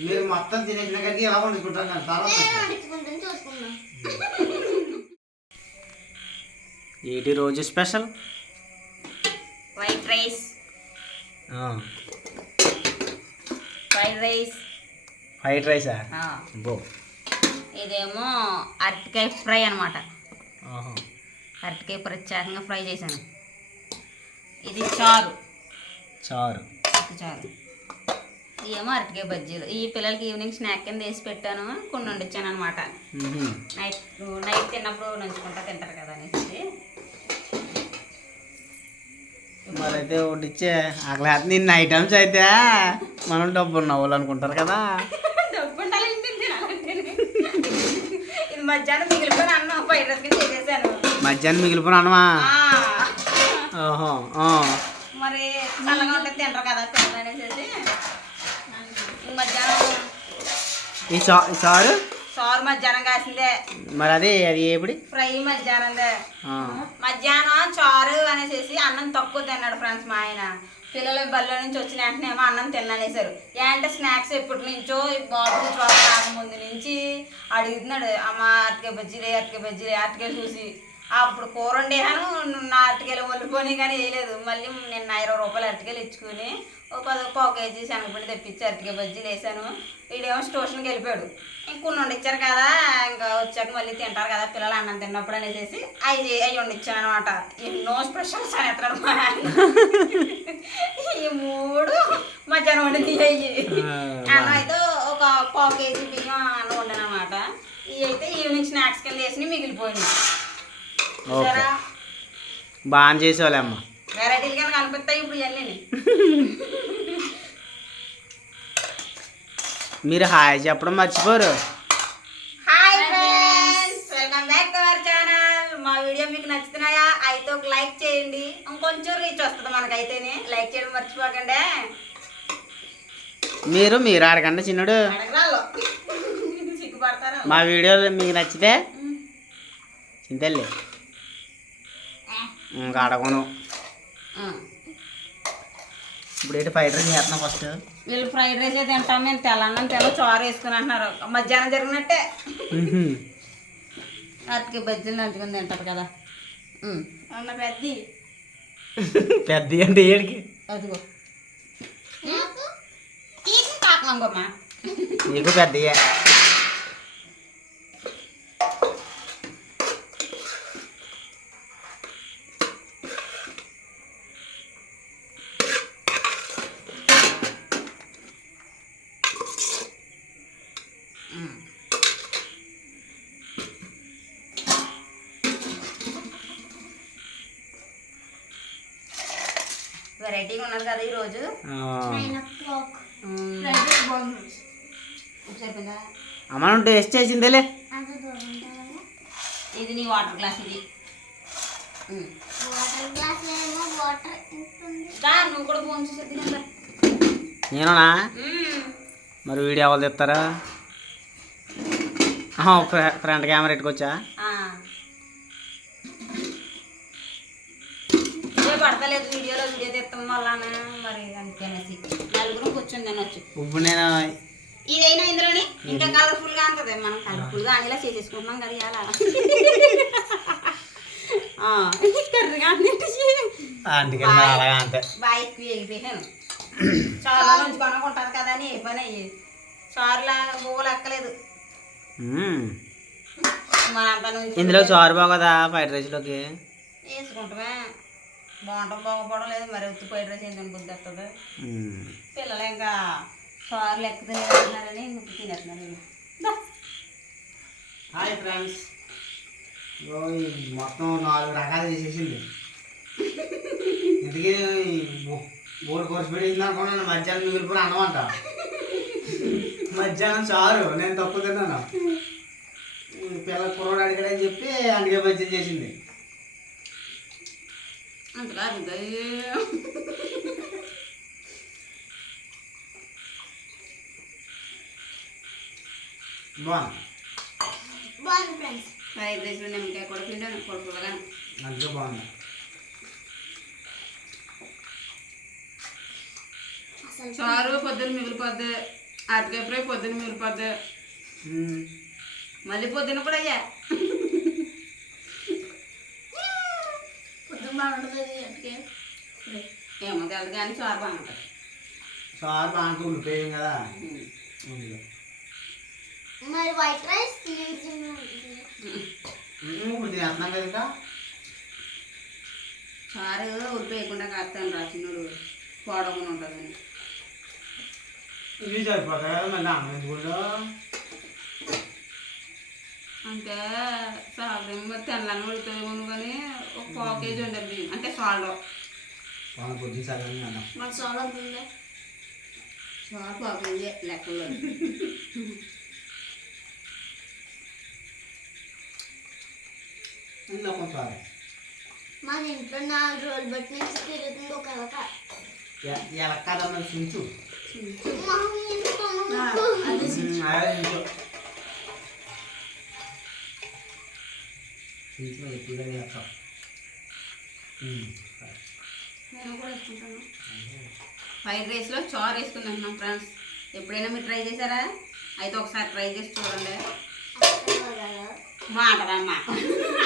మీరు మొత్తం తినేసిన కడిగి ఎలా వండుకుంటాను నేను తర్వాత ఏటి రోజు special? White rice. Fried rice. Fried రైసా? బో ఇదేమో అరటికాయ ఫ్రై అనమాట ఆహా. అరటికాయ ప్రత్యేకంగా ఫ్రై చేశాను. ఇది చారు. చారు. చారు. ఇవేమో అరటికాయ బజ్జీలు. ఈ పిల్లలకి ఈవినింగ్ స్నాక్ కింద వేసి పెట్టాను. కొన్ని వండిచ్చాను అనమాట. నైట్ నైట్ తిన్నప్పుడు నంచుకుంటా తింటారు కదా అనేసి. మరైతే ఇచ్చే అక్కడ నిన్న ఐటమ్స్ అయితే మనం డబ్బు ఉన్న వాళ్ళు అనుకుంటారు కదా డబ్బు ఉండాలి ఇంటిని తినాలంటేనే. ఇది మధ్యాహ్నం మిగిలిపోయిన అన్నం ఫ్రైడ్ రైస్ కింద చేసేసాను. మధ్యాహ్నం మిగిలిపోయిన అన్నమా? ఓహో. మరి చల్లగా ఉంటే తింటారు కదా ఈ మధ్యాహ్నం ఈ చా చారు సారు? మధ్యాహ్నం కాసిందే. మరి అది అది ఏపిడి? ఫ్రై మధ్యాహ్నందే. ఆ. మధ్యాహ్నం చారు అనేసి అన్నం తక్కువ తిన్నాడు ఫ్రెండ్స్ మా ఆయన. పిల్లలు బల్ల నుంచి వచ్చిన వెంటనే ఏమో అన్నం తిననేసారు ఏంటంటే స్నాక్స్ ఎప్పటి నుంచో బాబు చూడ ముందు నుంచి అడుగుతున్నాడు అమ్మ అటుకే బజ్జీలే అటుకే బజ్జీలే అటుకే చూసి. అప్పుడు కూర వండేహాను నా అరటికాయలు వండుకొని కానీ వేయలేదు. మళ్ళీ నిన్న ఇరవై రూపాయలు అరటికాయలు ఇచ్చుకుని ఒక పది పావు కేజీ శనగపిండి తెప్పించి అరటికాయ బజ్జీలు వేసాను వీడేమో స్టేషన్కి వెళ్ళిపోయాడు. ఇంకొన్ని వండిచ్చారు కదా ఇంకా వచ్చాక మళ్ళీ తింటారు కదా పిల్లలు అన్నం తిన్నప్పుడు అనేసి అవి అవి వండిచ్చాను అనమాట ఎన్నో స్పెషల్స్ అని ఎత్తాడు మా ఆయన. ఈ మూడు మధ్యాహ్నం వండింది అయ్యి. అన్నం అయితే ఒక పావు కేజీ బియ్యం అన్నం వండాను అనమాట ఇవి అయితే ఈవినింగ్ స్నాక్స్ కింద వేసి మిగిలిపోయినాయి. చూసారా? బాగా చేసేవాళ్ళే అమ్మ వెరైటీలు కానీ కనిపిస్తాయి ఇప్పుడు ఇవన్నీ. మీరు హాయ్ చెప్పడం మర్చిపోరు. Hi friends welcome back to our channel. మా వీడియో మీకు నచ్చుతున్నాయా? అయితే ఒక లైక్ చేయండి. ఇంకొంచెం రీచ్ వస్తుంది మనకైతేనే. లైక్ చేయడం మర్చిపోకండి. మీరు మీరు ఆడకండి చిన్నడు. మా వీడియోలు మీకు నచ్చితే చింతల్లి. ఇంకా అడగను. ఇప్పుడు ఏంటి ఫ్రైడ్ రైస్ చేస్తున్నాం ఫస్ట్. వీళ్ళు ఫ్రైడ్ రైస్ తింటాం మేము తెల్లన్నం తెల్ల చారు వేసుకుని అంటున్నారు మధ్యాహ్నం జరిగినట్టే. అతికి బజ్జీలు నంచుకొని తింటారు కదా. అన్న పెద్ద. పెద్ద అంటే ఏడికి? అదిగో. నీకు పెద్దయే. వెరైటీగా ఉన్నది కదా ఈరోజు. నైన్ అమ్మ టేస్ట్ చేసిందేలే? ఇది నీ వాటర్ గ్లాస్ ఇది. నువ్వు కూడా ఫోన్ చూసేది కదా నేనునా? ఉమ్. మరి వీడియో ఎవరు తెస్తారా? ఫ్రంట్ కెమెరా ఎట్టుకొచ్చా ఆ. ఇదే పడతలేదు వీడియోలో మరి అందుకనేసి. నలుగురు కూర్చొని తినొచ్చు. ఇప్పుడు నేను ఇదైనా ఇందులోని? ఇంకా కలర్ఫుల్గా ఉంటుంది మనం కలర్ఫుల్గా అనిలా చేసేసుకుంటున్నాం కదా ఇలా కర్రీగా అంతే. బాగా ఎక్కువ ఎగిపోయాను కదా అని ఏ పని అయ్యి చారులా బోలు ఎక్కలేదు మ్మ్. మనంతా నుంచి ఇందులో చారు బాగోదా? ఫ్రైడ్ రైస్లోకి? వేసుకుంటామే బాగుంటాం బాగుపడడం లేదు మరి ఉత్తి ఫ్రైడ్ రైస్ ఏంటని బుద్ధి వస్తుంది. పిల్లలు ఇంకా చారులు ఎక్కువ తినేస్తున్నారని ముక్కు తినేస్తున్నారు. Hi friends. మొత్తం నాలుగు రకాలు చేసేసింది ఇంతకీ మూడు కోర్సు పెట్టేసింది అనుకున్నాను మధ్యాహ్నం మిగిలిపోయిన అన్నం అంట. మధ్యాహ్నం చారు నేను తక్కువ తిన్నాను. పిల్ల కుర్రోడు అడిగాడని చెప్పి అందుకే బజ్జీలు చేసింది. అంతగా అరుగుతాయి. బాగుంది బాగుంది ఫ్రెండ్స్ ఫ్రైడ్ రైస్లో నిమ్మకాయ కూడా పిండాను పొడుపులుగా అందుకే బాగుంది అసలు చారు పొద్దున్న మిగిలిపోద్ది అరటికాయ ఫ్రై పొద్దున్న మిగిలిపోద్ది మ్మ్. మళ్ళీ పొద్దున్న కూడా అయ్యా పొద్దున్న బాగుంటుంది అందుకే ఏమో తెలదు కానీ చారు బాగుంటుంది. చారు బాగా ఉల్లిపోయాం కదా. మరి వైట్ రైస్ ఇప్పుడు తినేస్తున్నాం కదా ఇంకా. చారు ఉరిపేయకుండా కాస్తాను రా చిన్నోడు. పోడకుండా ఉంటుందని ఇవి సరిపోతాయి కదా మళ్ళీ అన్నం ఎందుకుంటో అంటే సాగు తెల్లని ఉడుతుంది కానీ ఒక పావు కేజీ ఉండదు బియ్యం అంటే సాల్ట్ వాళ్ళ పొద్దున్న సగం అన్నం మాకు చాలా ఉంది చారు పావు కేజీ లెక్కలో ఇందులో కొంచెం చారు. మన ఇంట్లో నాలుగు రోజులు బట్టి నుంచి తిరుగుతుంది ఒక ఎలక ఎ- ఎలక్కాదన్న చుంచు ఎక్కువగా చేస్తాం మ్మ్. నేను కూడా వేసుకుంటాను. ఫ్రైడ్ రైస్లో చారు వేసుకుని తింటున్నాం ఫ్రెండ్స్. ఎప్పుడైనా మీరు ట్రై చేశారా? అయితే ఒకసారి ట్రై చేసి చూడండి. బాగుంటుందమ్మా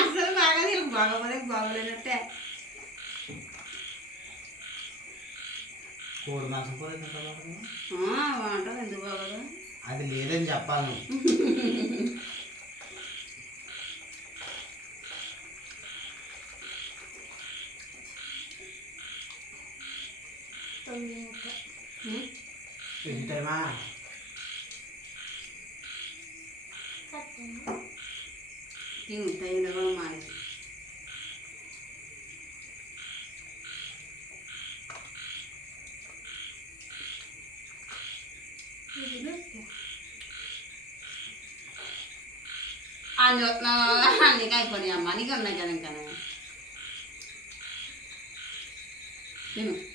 అసలు బాగా నీకు బాగోపోతే బాగోలేనట్టే. కోడి మాసం బాగుంటుంది ఎందుకు బాగోదు? అది లేదని చెప్పాలి నువ్వు తొమ్మిది ఇంకా. ఉం? ఎన్ని టైమా కట్టాను. తిను టైంలో కూడా మానేసి అన్ని అన్నికి అయిపోయాయి అమ్మ నీకు ఉన్నాయి కదా ఇంకా తిను స్టార్ అయితే బాగుంది ఉమ్. బాగుంది తిన్- తినాలా అని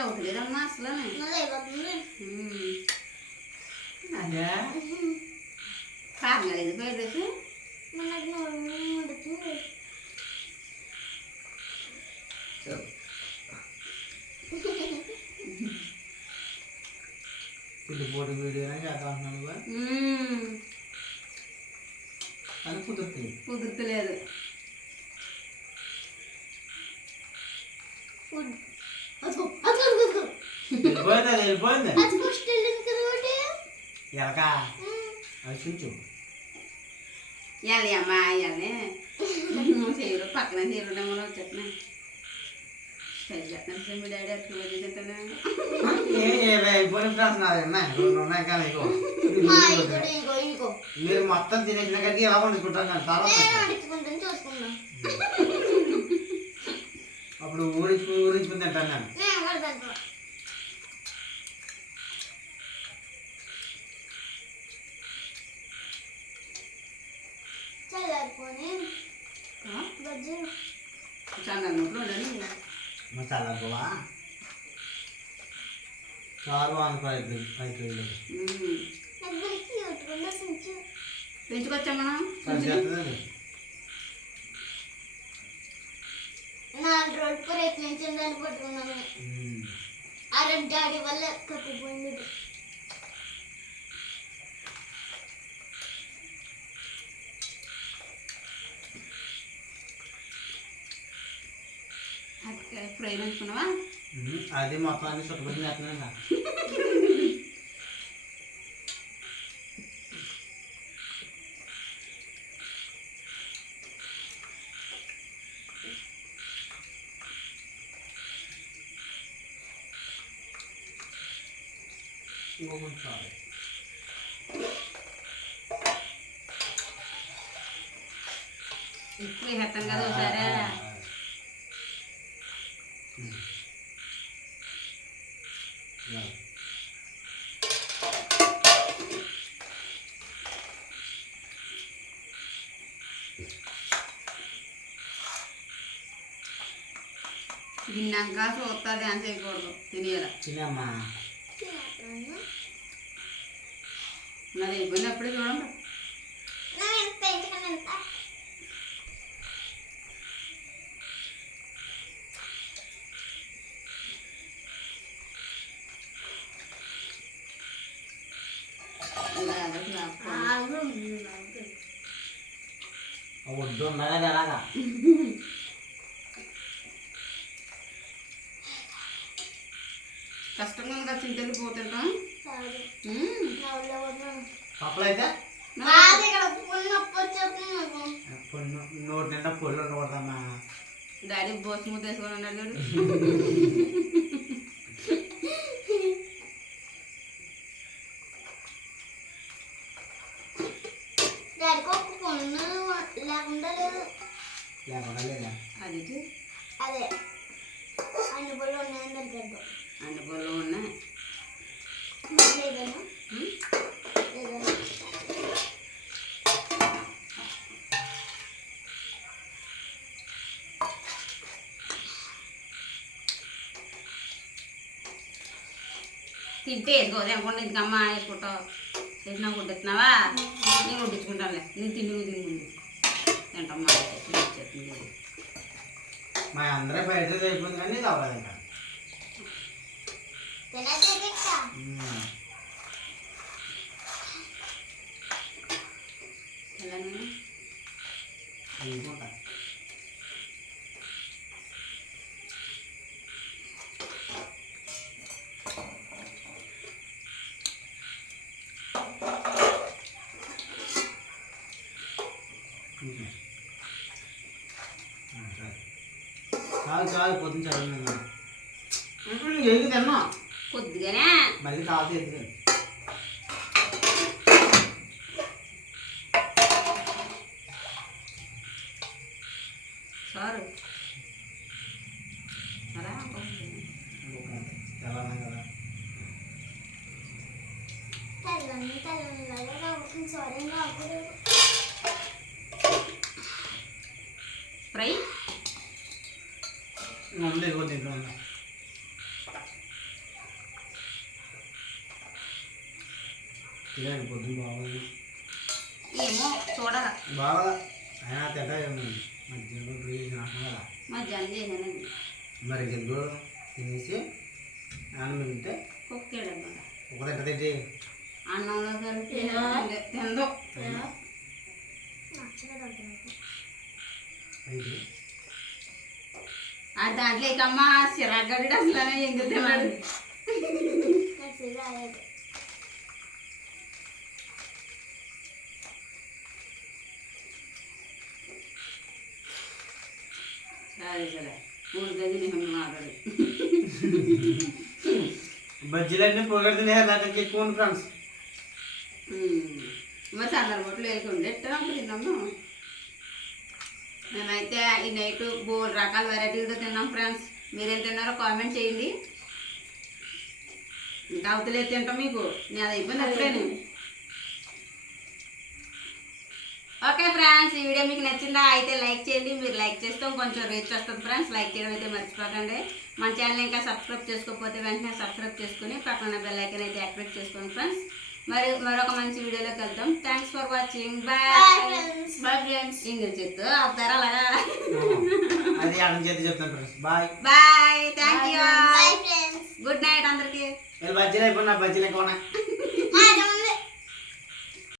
అవుతలేదమ్మా అసలు నాది అయిపోతుంది. ఉమ్. అదే కారం లేదు ఫ్రైడ్ రైస్ మనకి నోరు అంటున్నాను ఉమ్. అది కుదురుతుంది కుదురుతలేదు. వెళ్ళిపోయింది వెళ్ళిపోయింది ఎలక అది చుంచు ఇవ్వాలి అమ్మా ఇవ్వాలి చీర పక్కన చీర ఉండమని వచ్చేస్తున్నా స్టైల్ చేస్తాను మీ డాడీ. ఇది మా మీరు మొత్తం తినేసిన కడిగి ఎలా వండుకుంటాను తర్వాత అప్పుడు ఊరించుకుని ఊరించుకుని తింటాను నేను నేను కూడా తింటా చల్లారిపోని బజ్జీలు చందన నోట్లో ఉండని మసాలా గోవా గురికి కొట్టుకుంటా సించు. పెంచుకొచ్చా మనం? సరి చేస్తుంది నాలుగు రోజులు ఆ రెడ్ డాడీ వల్ల కప్పిపోయింది ఫ్రై ఉంచుకున్నావా అది మొత్తం అన్ని చుట్టుపక్కల చేస్తున్నాను ఇంకో. కొంచెం చాలు. ఎక్కువ కదా ఒకసారి తిన్నాక చూస్తా డ్యాన్స్ చేయకూడదు. తినేయాల? తినమ్మా. నాది అయిపోయింది అప్పుడే చూడండి ఇలా ఎదకు లాక్కోండి. ఆ ఒడ్డు ఉన్నదా కదా అలాగా కష్టంగా ఉంది. కదా చింతలు పోతుంటాం నోటి నిండా పొల్లు ఉండకూడదమ్మా. డాడీ బోస్ ఉన్నాడు పళ్ళు ఉన్నాయి తింటే వేసుకోదు అనుకోండి ఇందుకు అమ్మ వేసుకుంటావు వేసినా కొట్టిస్తున్నావా నేను కొట్టించుకుంటానులే నేను తిండి ముందు తింటమ్మా చెప్తుంది మా అందరూ బయట అయిపోయింది కానీ ఇది అవ్వదు ఇంకా తినదే ఉమ్. ఎలా నేను అయిపోతా చాలు చాలు పొద్దున చదువు ఎగి తిన్నా కొద్దిగానే మళ్ళీ కాదు ఎదుగు సారు సరే తెల్లన్నా కదా తెల్లని తెల్లలాగా రావుతుంది సారీ ఫ్రై. ఏమో తింటా మధ్యాహ్నం చేశానండి మరి గింజలు తినేసి నాన్న మిగిలితే? కుక్కాడు అనమాట ఒక తింట తింటే అన్నంలో కలిపి తిందో? నచ్చలేదు అంత నాకు. అయితే ఆ దాంట్లో ఇకమ్మా సిరగడ్డి అసలు ఎంగిల్ తిన్నాడు నచ్చలేదు రాలేదు సరే సరే మూడు గది నేను మాట్లాడు మేమైతే ఈ నైట్ బోల్ రకాల వెరైటీలతో తిన్నాం ఫ్రెండ్స్. మీరేం తిన్నారో కామెంట్ చేయండి. ఇంకా అవతలే తింటాం మీకు. నేను అది అయిపోయింది అప్పుడే ఓకే ఫ్రెండ్స్ ఈ వీడియో మీకు నచ్చిందా అయితే లైక్ చేయండి. మీరు లైక్ చేస్తే కొంచెం రీచ్ వస్తుంది ఫ్రెండ్స్. లైక్ చేయడం అయితే మర్చిపోకండి. మన ఛానల్ ఇంకా సబ్స్క్రైబ్ చేసుకోకపోతే వెంటనే సబ్స్క్రైబ్ చేసుకుని పక్కన బెల్ ఐకన్ అయితే యాక్టివేట్ చేసుకోండి ఫ్రెండ్స్. మరి మరొక మంచి వీడియోలోకి వెళ్తాం thanks for watching Bye, bye friends. Bye friends English చెప్తూ అవుతారా అలాగా అది అడం చేతి చెప్తాను friends bye bye thank you Bye, friends. Good night అందరికి. వీళ్ళు బజ్జీలు అయిపోయినా బజ్జీలు ఎక్కువ